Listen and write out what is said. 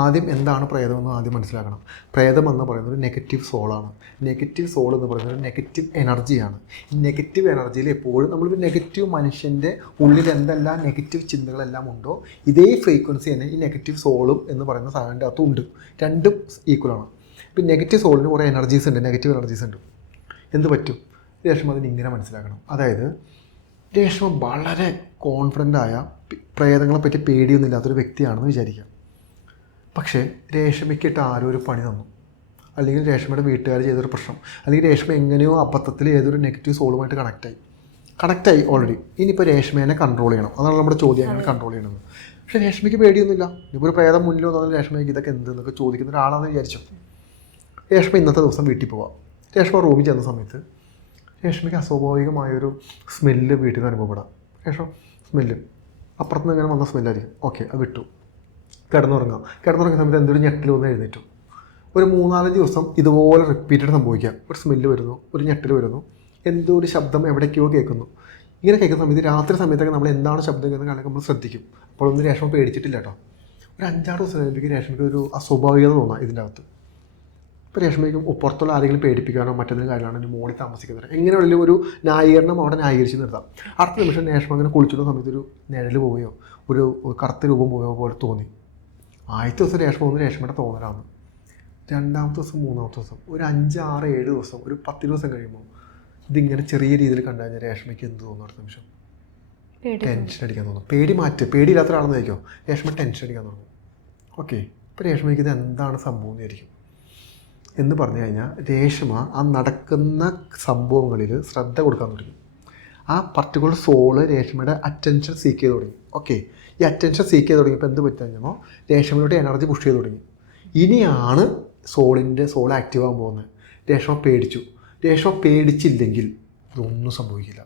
ആദ്യം എന്താണ് പ്രേതമെന്ന് ആദ്യം മനസ്സിലാക്കണം. പ്രേതം എന്ന് പറയുന്നത് ഒരു നെഗറ്റീവ് സോളാണ്. നെഗറ്റീവ് സോൾ എന്ന് പറയുന്നത് ഒരു നെഗറ്റീവ് എനർജിയാണ്. ഈ നെഗറ്റീവ് എനർജിയിൽ എപ്പോഴും നമ്മളൊരു നെഗറ്റീവ് മനുഷ്യൻ്റെ ഉള്ളിൽ എന്തെല്ലാം നെഗറ്റീവ് ചിന്തകളെല്ലാം ഉണ്ടോ ഇതേ ഫ്രീക്വൻസി തന്നെ ഈ നെഗറ്റീവ് സോളും എന്ന് പറയുന്ന സാധനത്തിൻ്റെ അകത്തും ഉണ്ട്. രണ്ടും ഈക്വലാണ്. ഇപ്പം നെഗറ്റീവ് സോളിന് കുറേ എനർജീസ് ഉണ്ട്, നെഗറ്റീവ് എനർജീസ് ഉണ്ട്. എന്ത് പറ്റും? രേഷ്മ അതിനിങ്ങനെ മനസ്സിലാക്കണം. അതായത് രേഷ്മ വളരെ കോൺഫിഡൻ്റായ പ്രേതങ്ങളെ പറ്റി പേടിയൊന്നും ഇല്ലാത്തൊരു വ്യക്തിയാണെന്ന് വിചാരിക്കാം. പക്ഷേ രേഷ്മയ്ക്കിട്ട് ആരോ ഒരു പണി തന്നു, അല്ലെങ്കിൽ രേഷ്മയുടെ വീട്ടുകാർ ചെയ്തൊരു പ്രശ്നം, അല്ലെങ്കിൽ രേഷ്മ എങ്ങനെയോ അബദ്ധത്തിൽ ഏതൊരു നെഗറ്റീവ് സോളുമായിട്ട് കണക്റ്റായി ഓൾറെഡി. ഇനിയിപ്പോൾ രേഷ്മേനെ കൺട്രോൾ ചെയ്യണം. അതാണ് നമ്മുടെ ചോദ്യം, എങ്ങനെ കൺട്രോൾ ചെയ്യണമെന്ന്. പക്ഷേ രേഷ്മയ്ക്ക് പേടിയൊന്നുമില്ല. ഇപ്പോൾ ഒരു പ്രേതം മുന്നിൽ വന്നാൽ രേഷ്മയ്ക്ക് ഇതൊക്കെ എന്തെന്നൊക്കെ ചോദിക്കുന്ന ഒരാളാണെന്ന് വിചാരിച്ചു. രേഷ്മ ഇന്നത്തെ ദിവസം വീട്ടിൽ പോവാം. രേഷ്മ റൂമിൽ ചെന്ന സമയത്ത് രേഷ്മയ്ക്ക് അസ്വാഭാവികമായൊരു സ്മെല്ല് വീട്ടിൽ നിന്ന് അനുഭവപ്പെടാം. രേഷ്മ സ്മെല്ല് അപ്പുറത്തുനിന്ന് ഇങ്ങനെ വന്ന സ്മെല്ലായിരിക്കും. ഓക്കെ, അത് വിട്ടു. കിടന്നുറങ്ങുന്ന സമയത്ത് എന്തൊരു ഞെട്ടൽ വന്ന് എഴുന്നേറ്റു. ഒരു 3-4 ദിവസം ഇതുപോലെ റിപ്പീറ്റഡ് സംഭവിക്കാം. ഒരു സ്മെല്ല് വരുന്നു, ഒരു ഞെട്ടൽ വരുന്നു, എന്തോ ഒരു ശബ്ദം എവിടേക്കോ കേൾക്കുന്നു. ഇങ്ങനെ കേൾക്കുന്ന സമയത്ത് രാത്രി സമയത്തൊക്കെ നമ്മൾ എന്താണ് ശബ്ദം കേൾക്കുന്ന കാലൊക്കെ നമ്മൾ ശ്രദ്ധിക്കും. അപ്പോഴൊന്നും രേഷ്മ പേടിച്ചിട്ടില്ല കേട്ടോ. ഒരു 5-6 ദിവസം കഴിയുമ്പോഴേക്കും രേഷ്മയ്ക്ക് ഒരു അസ്വാഭാവികത തോന്നാം ഇതിൻ്റെ അകത്ത്. ഇപ്പോൾ രേഷ്മയ്ക്കും പുറത്തുള്ള ആരെങ്കിലും പേടിപ്പിക്കാനോ മറ്റൊരു കാര്യമാണോ മോളിൽ താമസിക്കുന്നവർ എങ്ങനെയുള്ള ഒരു ന്യായീകരണം അവിടെ ന്യായീകരിച്ച് നിർത്താം. അടുത്ത നിമിഷം രേഷ്മ അങ്ങനെ കുളിച്ചിടുന്ന സമയത്ത് ഒരു നിഴൽ പോവുകയോ ഒരു കറുത്ത രൂപം പോവുകയോ പോലെ തോന്നി. ആദ്യത്തെ ദിവസം രേഷ്മ വന്ന് രേഷ്മയുടെ തോന്നലാണ്. 2ാമത്തെ ദിവസം, 3ാമത്തെ ദിവസം, ഒരു 5, 6, 7 ദിവസം, ഒരു 10 ദിവസം കഴിയുമ്പോൾ ഇതിങ്ങനെ ചെറിയ രീതിയിൽ കണ്ടു കഴിഞ്ഞാൽ രേഷ്മയ്ക്ക് എന്ത് തോന്നും? അടുത്ത നിമിഷം ടെൻഷൻ അടിക്കാൻ തോന്നും. പേടിയില്ലാത്ത ഒരാളെന്നായിരിക്കും രേഷ്മ ടെൻഷൻ അടിക്കാൻ തോന്നും. ഓക്കെ, ഇപ്പോൾ രേഷ്മയ്ക്ക് ഇത് എന്താണ് സംഭവം എന്നായിരിക്കും എന്ന് പറഞ്ഞു കഴിഞ്ഞാൽ രേഷ്മ ആ നടക്കുന്ന സംഭവങ്ങളിൽ ശ്രദ്ധ കൊടുക്കാൻ തുടങ്ങി. ആ പർട്ടിക്കുലർ സോള് രേഷ്മയുടെ അറ്റൻഷൻ സീക്ക് ചെയ്ത് തുടങ്ങി. ഓക്കെ, ഈ അറ്റൻഷൻ സീക്ക് ചെയ്ത് തുടങ്ങിയപ്പോൾ എന്ത് പറ്റുമ്പോൾ രേഷ്മയുടെ എനർജി പുഷ് ചെയ്ത് തുടങ്ങി. ഇനിയാണ് സോൾ ആക്റ്റീവ് ആകാൻ പോകുന്നത്. രേഷ്മ പേടിച്ചു. രേഷ്മ പേടിച്ചില്ലെങ്കിൽ ഇതൊന്നും സംഭവിക്കില്ല.